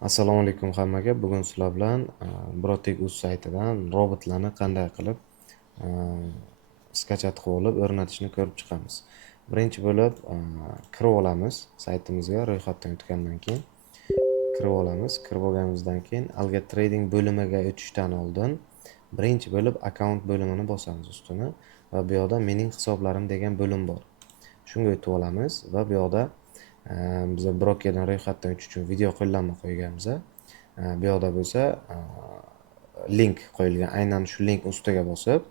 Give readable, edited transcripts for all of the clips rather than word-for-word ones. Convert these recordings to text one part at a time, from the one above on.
Assalomu alaykum hammaga. Bugun sizlar bilan Brotek.uz saytidan robotlarni qanday qilib skachat qilib olib o'rnatishni ko'rib chiqamiz. Birinchi bo'lib kirib olamiz saytimizga ro'yxatdan o'tgandan keyin kirib olamiz. Kirib olganimizdan keyin Algo Trading bo'limiga o'tishdan oldin birinchi bo'lib akkaunt bo'limini bosamiz ustini va bu yoqda mening hisoblarim degan bo'lim bor. Shunga o'tib olamiz va bu yoqda biz brokerdan ro'yxatdan o'tish uchun video qo'llanma qo'yganmiz. Bu yoqda bo'lsa link qo'yilgan. Aynan shu link ustiga bosib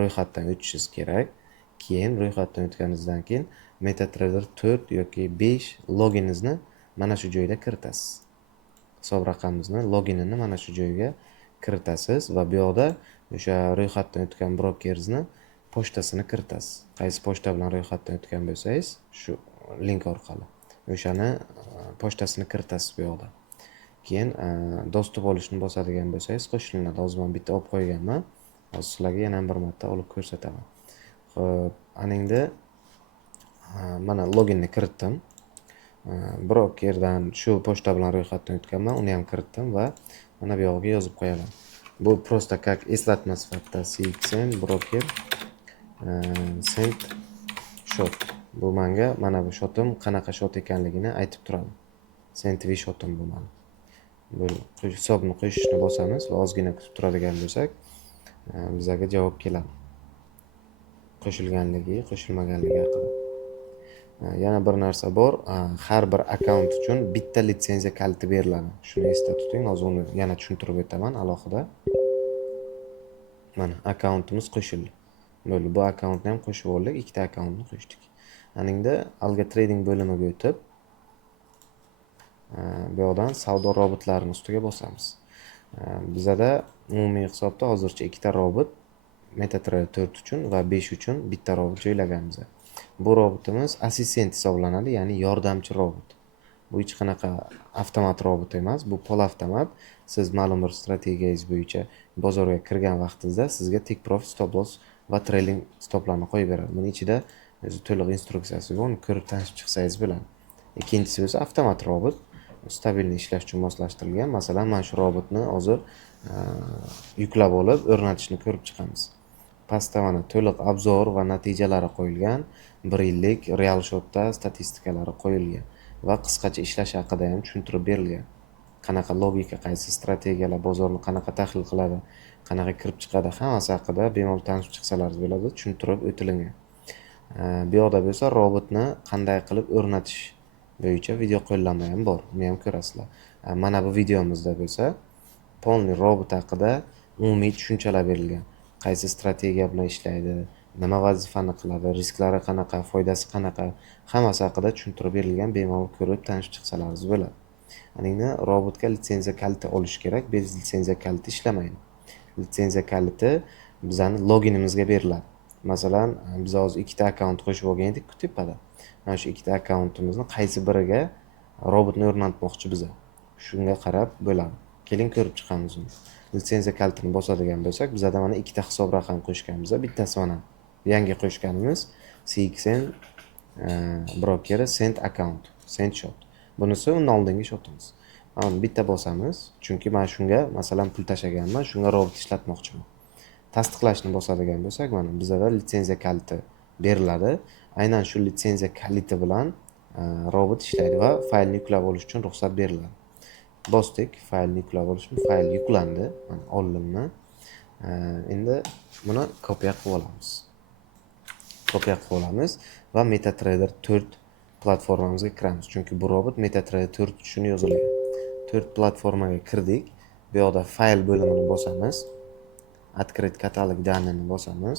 ro'yxatdan o'tishingiz kerak. Keyin ro'yxatdan o'tganingizdan keyin MetaTrader 4 yoki 5 loginingizni mana shu joyda kiritasiz. Hisob raqamingizni, loginini mana shu joyga kiritasiz va bu yoqda o'sha ro'yxatdan o'tgan brokeringizni pochtasini kiritasiz. Qaysi pochta bilan ro'yxatdan o'tgan bo'lsangiz, shu link orqali o'shani pochtasini kiritasiz bu yoqda. Keyin dostуп olishni bosadigan bo'lsangiz qo'shiladi. Hozir men bitta olib qo'yganman. Hozir sizlarga yana bir marta olib ko'rsataman. Xo'p, aningda mana loginni kiritdim. Brokerdan shu pochta bilan ro'yxatdan o'tganman, uni ham kiritdim va mana bu yoqqa yozib qo'yaman. Bu просто как eslatma sifatida CXN broker sent shot. Bu menga mana bu shotim qanaqa shot ekanligini aytib turadi. Sentv shotim bu mana. Bu hisobni qo'shishni bosamiz va ozgina kutib turadigan bo'lsak, bizga javob keladi. Qo'shilganligi, qo'shilmaganligi haqida. Yana bir narsa bor, har bir akkaunt uchun bitta litsenziya kaliti beriladi. Shuni esda tuting, hozir uni yana tushuntirib o'taman alohida. Mana akkauntimiz qo'shildi. Bo'ldi, bu akkauntni ham qo'shib oldik, ikkita akkauntni qo'shdik. Aningda Algo Trading bo'limiga o'tib, bu yoqdan savdo robotlarini ustiga bosamiz. Bizda umumiy hisobda hozircha ikkita robot MetaTrader 4 uchun va 5 uchun bitta robot joylaganmiz. Bu robotimiz assistent hisoblanadi, ya'ni yordamchi robot. Bu hech qanaqa avtomat robot emas, bu polavtomat. Siz ma'lum bir strategiyangiz bo'yicha bozorga kirgan vaqtingizda sizga take profit, stop loss va trailing stoplarni qo'yib beradi. Buning ichida o'zi to'liq instruksiyasi bor, uni ko'rib tanishib chiqsangiz bo'ladi. Ikkinchisi esa avtomat robot. Stabil ishlash uchun moslashtirilgan. Masalan, mana shu robotni hozir yuklab olib o'rnatishni ko'rib chiqamiz. Pastda mana to'liq obzor va natijalari qo'yilgan, 1 yillik real shotda statistikalari qo'yilgan va qisqacha ishlash haqida ham tushuntirib berilgan. Qanaqa logika, qaysi strategiyalar bozorni qanaqa tahlil qiladi, qanaqa kirib chiqadi, hammasi haqida bemalol tanishib chiqsalaringiz bo'ladi, tushuntirib o'tilgan. Bu yoqda bo'lsa robotni qanday qilib o'rnatish bo'yicha video qo'llanma ham bor. Uni ham ko'rasizlar. Mana bu videomizda bo'lsa, polniy robot haqida umumiy tushunchalar berilgan. Qaysi strategiya bilan ishlaydi, nima vazifani qiladi, risklari qanaqa, foydasi qanaqa, hammasi haqida tushuntirib berilgan. Bemalol ko'rib tanishib chiqsalaringiz bo'ladi. Aningda robotga litsenziya kaliti olish kerak. Bez litsenziya kaliti ishlamaydi. Litsenziya kaliti bizning loginimizga beriladi. Masalan, biz hozir ikkita akkaunt qo'shib olgan edik tepada. Mana shu ikkita akkauntimizni qaysi biriga robotni o'rnatmoqchi biz. Shunga qarab bo'ladi. Keling ko'rib chiqamiz uni. Litsenziya kalitini bosadigan bo'lsak, bizda mana ikkita hisob raqam qo'shganmiz. Bittasi mana yangi qo'shganimiz CXN brokeri sent account, sent shot. Bunisi undan oldingi shotimiz. Mana bitta bosamiz, chunki men shunga masalan pul tashlaganman, shunga robot ishlatmoqchiman. Tasdiqlashni bosadigan bo'lsak, mana bizda litsenziya kaliti beriladi. Aynan shu litsenziya kaliti bilan robot ishlaydi va faylni yuklab olish uchun ruxsat beriladi. Bosdik, faylni yuklab olish uchun fayl yuklandi. Mana oldimni. Endi buni kopiya qilib olamiz. Kopiya qilib olamiz va MetaTrader 4 platformamizga kiramiz. Chunki bu robot MetaTrader 4 uchun yozilgan. 4 platformaga kirdik. Bu yoqda fayl bo'limini bosamiz. Открыть katalog данныйni bosamiz.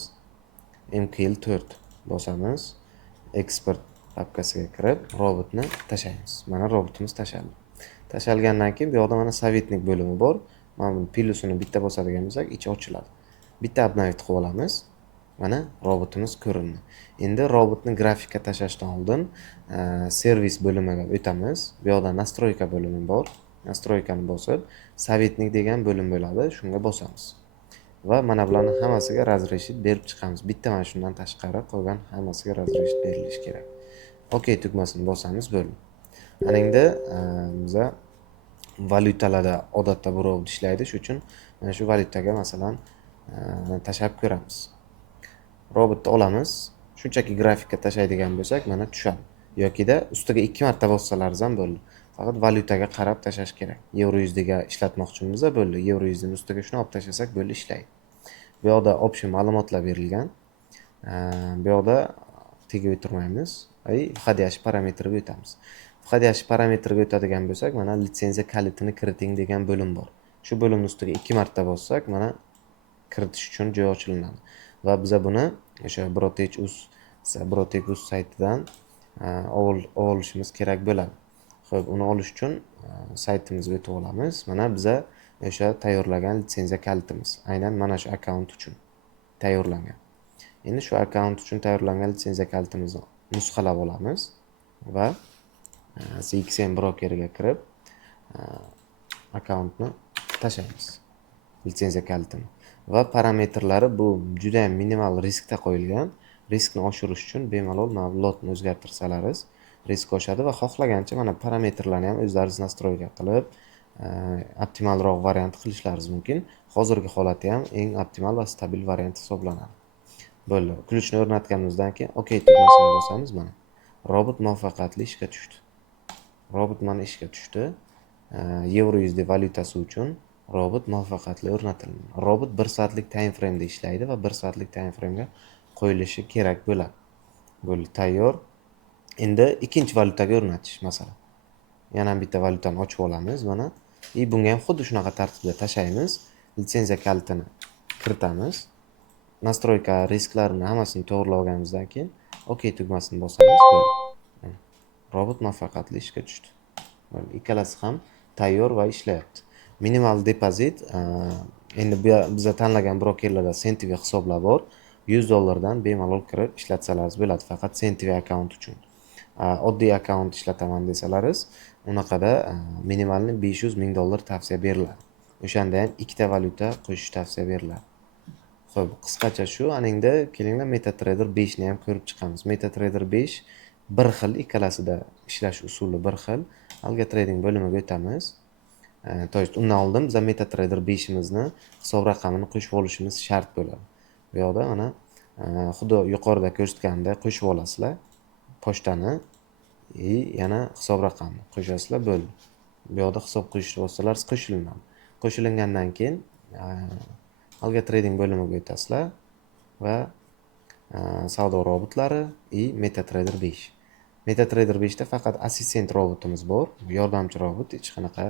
MQL 4 bosamiz. Export papkasiga kirib, robotni tashlaymiz. Mana robotimiz tashaldi. Tashalgandan keyin bu yoqda mana sovetnik bo'limi bor. Mana bu plyusini bitta bosadigan bo'lsak, ichi ochiladi. Bitta obnovit qilib olamiz. Mana robotimiz ko'rindi. Endi robotni grafikka tashlashdan oldin servis bo'limiga o'tamiz. Bu yoqda настройка bo'limi bor. Настройкani bosib, sovetnik degan bo'lim bo'ladi, shunga bosamiz. Va mana bularni hammasiga razрешить berib chiqamiz. Bitta mana shundan tashqari qolgan hammasiga razрешить berilishi kerak. OK tugmasini bosamiz bo'ldi. Aningda biza valyutalarda odatda bu robot ishlaydi. Shuning uchun mana shu valyutaga masalan tashab ko'ramiz. Robotni olamiz. Shunchaki grafikka tashlaydigan bo'lsak, mana tushadi. Yokida ustiga 2 marta bossalaringiz ham bo'ldi. Faqat valyutaga qarab tashlash kerak. Euro yuzdiga ishlatmoqchimiz bo'ldi. Euro yuzdini ustiga shuni olib tashlasak bo'ldi, ishlaydi. Bu yoqda option ma'lumotlar berilgan. Bu yoqda tegib o'tirmaymiz. Vходящий parametrga o'tamiz. Vходящий parametrga o'tadigan bo'lsak, mana litsenziya kalitini kiriting degan bo'lim bor. Shu bo'limning ustiga 2 marta bossak, mana kiritish uchun joy ochilinadi. Va biz buni o'sha Brotech.uz saytidan olishimiz kerak bo'ladi. Xo'p, uni olish uchun saytimizga o'tib olamiz. Mana biz o'sha tayyorlagan litsenziya kalitimiz. Aynan mana shu akkaunt uchun tayyorlangan. Endi shu akkaunt uchun tayyorlangan litsenziya kalitimizni nusxalab olamiz va CXM brokeriga kirib akkauntni tashlaymiz. Litsenziya kalitini. Va parametrlari bu juda ham minimal riskda qo'yilgan. Riskni oshirish uchun bemalol lotni o'zgartirsalaringiz risk oshadi va xohlagancha mana parametrlarni ham o'zlaringiz nastroyga qilib optimalroq variant qilishlaringiz mumkin. Hozirgi holati ham eng optimal va stabil variant hisoblanadi. Bo'ldi. Ключni o'rnatganimizdan keyin OK tugmasini bosamiz mana. Robot muvaffaqiyatli ishga tushdi. Robot mana ishga tushdi. Euro USD valyutasi uchun robot muvaffaqiyatli o'rnatildi. Robot 1 soatlik time frame da ishlaydi va 1 soatlik time frame ga qo'yilishi kerak bo'ladi. Bo'ldi, tayyor. Endi ikkinchi valyutaga o'rnatish masalan. Yana bitta valyutani ochib olamiz mana. Bunga ham xuddi shunaqa tartibda tashlaymiz. Litsenziya kalitini kiritamiz. Nastroyka risklarini hammasini to'g'rilab olganimizdan keyin OK tugmasini bosamiz. Robot muvaffaqiyatli ishga tushdi. Ikkalasi ham tayyor va ishlayapti. Minimal depozit endi biz tanlagan brokerlarda Sentivi hisoblar bor. $100 bemalol kirib ishlatsalar bo'ladi, faqat Sentivi akkaunt uchun. Oddiy akkaunt ishlataman desalaringiz, unaqada minimalni $500,000 tavsiya beriladi. O'shanda ham ikkita valyuta qo'shish tavsiya beriladi. Xo'p, qisqacha shu. Aningda kelinglar MetaTrader 5 ni ham ko'rib chiqamiz. MetaTrader 5 bir xil, ikkalasida ishlash usuli bir xil. Algo trading bo'limiga o'tamiz. To есть undan oldin biz MetaTrader 5 imizni hisob raqamini qo'shib olishimiz shart bo'ladi. Bu yoqda mana xuddi yuqorida ko'rsatganimdek qo'shib olasizlar. Pochtani yana hisob raqamini qo'shasizlar bo'ldi. Bu yoqda hisob qo'shishni bossalar qo'shilinadi. Qo'shilingandan keyin algo trading bo'limiga o'tasizlar va savdo robotlari MetaTrader 5. MetaTrader 5 da faqat assistent robotimiz bor. Yordamchi robot, hech qanaqa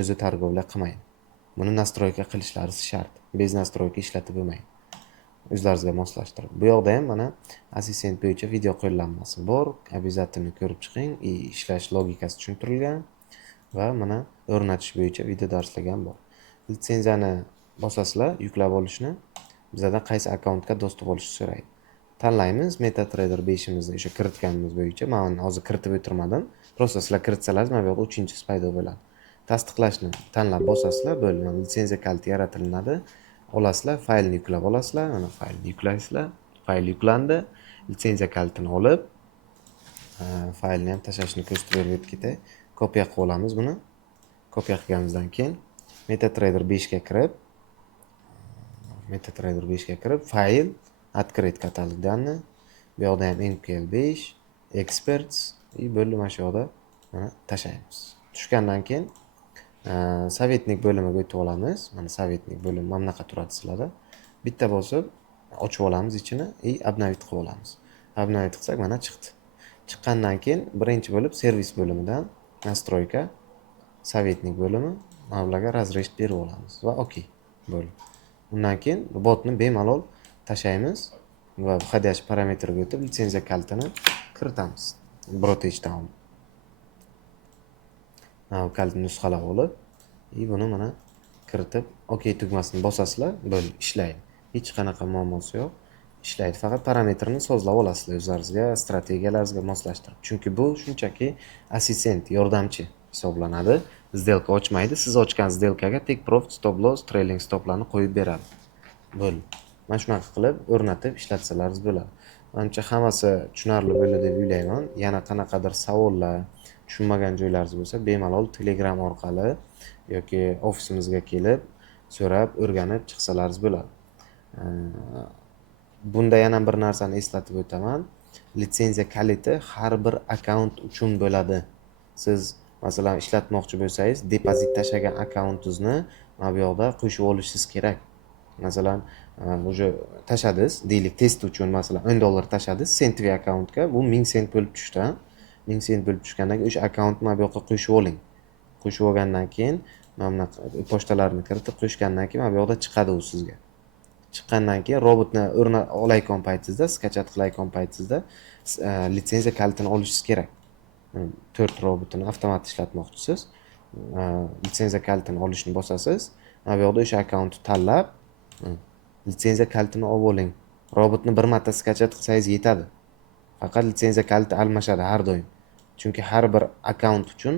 o'zi targovlar qilmaydi. Buni nastroyka qilishlaringiz shart. Bez nastroyka ishlatib bo'lmaydi. O'zlaringizga moslashtirib. Bu yoqda ham mana assistent bo'yicha video qo'llanmasi bor. Обязательно ko'rib chiqing. Ishlash logikasi tushuntirilgan va mana o'rnatish bo'yicha video darslar ham bor. Litsenziyani bosasizlar, yuklab olishni. Bizdan qaysi akkauntga dostуп olishni so'raydi. Tanlaymiz MetaTrader 5 imizni o'sha kiritganimiz bo'yicha. Men hozir kiritib o'tirmadim. Prosta sizlar kiritsalaringiz mana bu yoqda 3-inchisi paydo bo'ladi. Tasdiqlashni tanlab bosasizlar, bo'ldi. Litsenziya kaliti yaratilinadi. Olasizlar, faylni yuklab olasizlar. Mana faylni yuklaysizlar. Fayl yuklandi. Litsenziya kalitini olib, faylni ham tashlashni ko'rsatib berib ketay. Kopiya qilib olamiz buni. Kopiya qilganimizdan keyin MetaTrader 5 ga kirib, fayl открыть katalog данные. Bu yoqda ham MQL5, experts bo'ldi, mana shu yoqda mana tashlaymiz. Tushgandan keyin sovetnik bo'limiga o'tib olamiz. Mana sovetnik bo'lim mana bunaqa turadi sizlarda. Bitta bosib ochib olamiz ichini, обновить qilib olamiz. Обновить qilsak mana chiqdi. Chiqqandan keyin birinchi bo'lib servis bo'limidan настройка, sovetnik bo'limi, mana bularga razрешить berib olamiz va OK bo'ldi. Undan keyin botni bemalol tashlaymiz va vходящий parametrga o'tib litsenziya kalitini kiritamiz. Brotech'dan. Mana kalitni nusxalab olib, buni mana kiritib OK tugmasini bosasizlar, bo'ldi, ishlaydi. Hech qanaqa muammosi yo'q. Ishlaydi. Faqat parametrni sozlab olasizlar o'zlaringizga, strategiyalaringizga moslashtirib. Chunki bu shunchaki assistent, yordamchi hisoblanadi. Сделка ochmaydi. Siz ochgan сделкаga take profit, stop loss, trailing stoplarni qo'yib beradi. Bo'ldi. Mana shunaqa qilib o'rnatib ishlatsangiz bo'ladi. Menimcha hammasi tushunarli bo'ldi deb o'ylayman. Yana qanaqadir savollar tushunmagan joylaringiz bo'lsa, bemalol Telegram orqali yoki ofisimizga kelib, so'rab, o'rganib chiqsalaringiz bo'ladi. Bunda yana bir narsani eslatib o'taman. Litsenziya kaliti har bir akkaunt uchun bo'ladi. Siz masalan ishlatmoqchi bo'lsangiz, depozit tashlagan akkauntingizni mana bu yoqda qo'shib olishingiz kerak. Masalan, уже tashladingiz, deylik test uchun masalan $10 tashladingiz Sentry akkauntga, bu 1000 sent bo'lib tushdi. 1000 sent bo'lib tushgandan keyin o'sha akkauntni mana bu yoqqa qo'shib oling. Qo'shib olgandan keyin mana bunaqa pochtalarni kiritib qo'shgandan keyin mana bu yoqda chiqadi u sizga. Chiqqandan keyin robotni olayotgan paytingizda, skachat qilayotgan paytingizda litsenziya kalitini olishingiz kerak. 4 robotini avtomat ishlatmoqchisiz. Litsenziya kalitini olishni bosasiz. Mana bu yoqda o'sha akkauntni tanlab, litsenziya kalitini olib oling. Robotni bir marta skachat qilsangiz yetadi. Faqat litsenziya kaliti almashadi har doim. Chunki har bir akkaunt uchun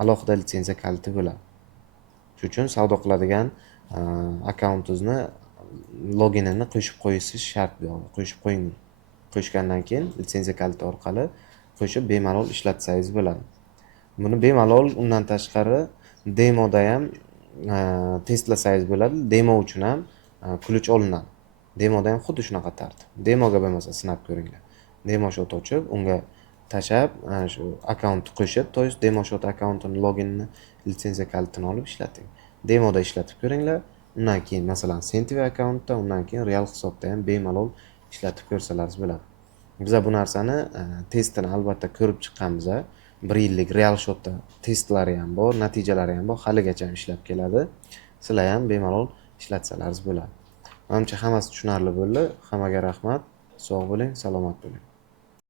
alohida litsenziya kaliti bo'ladi. Shuning uchun savdo qiladigan akkauntingizni loginini qo'shib qo'yishingiz shart bu yoqda. Qo'shib qo'ying. Qo'shgandan keyin litsenziya kaliti orqali qo'shib bemalol ishlatsangiz bo'ladi. Buni bemalol undan tashqari demoda ham testlasangiz bo'ladi. Demo uchun ham ключ olinadi. Demoda ham xuddi shunaqa tartib. Demoga bo'lmasa sinab ko'ringlar. Demo shot ochib, unga tashab, shu akkauntni qo'shib, to есть demo shot akkauntining loginini, litsenziya kalitini olib ishlating. Demoda ishlatib ko'ringlar. Undan keyin masalan Sentry akkauntda, undan keyin real hisobda ham bemalol ishlatib ko'rsalaringiz bo'ladi. Biz bu narsani testini albatta ko'rib chiqqanmiz. 1 yillik real shotda testlari ham bor, natijalari ham bor, haligacha ishlab keladi. Sizlar ham bemalol ishlatsalaringiz bo'ladi. Menimcha hammasi tushunarli bo'ldi. Hammaga rahmat. Sog' bo'ling, salomat bo'ling.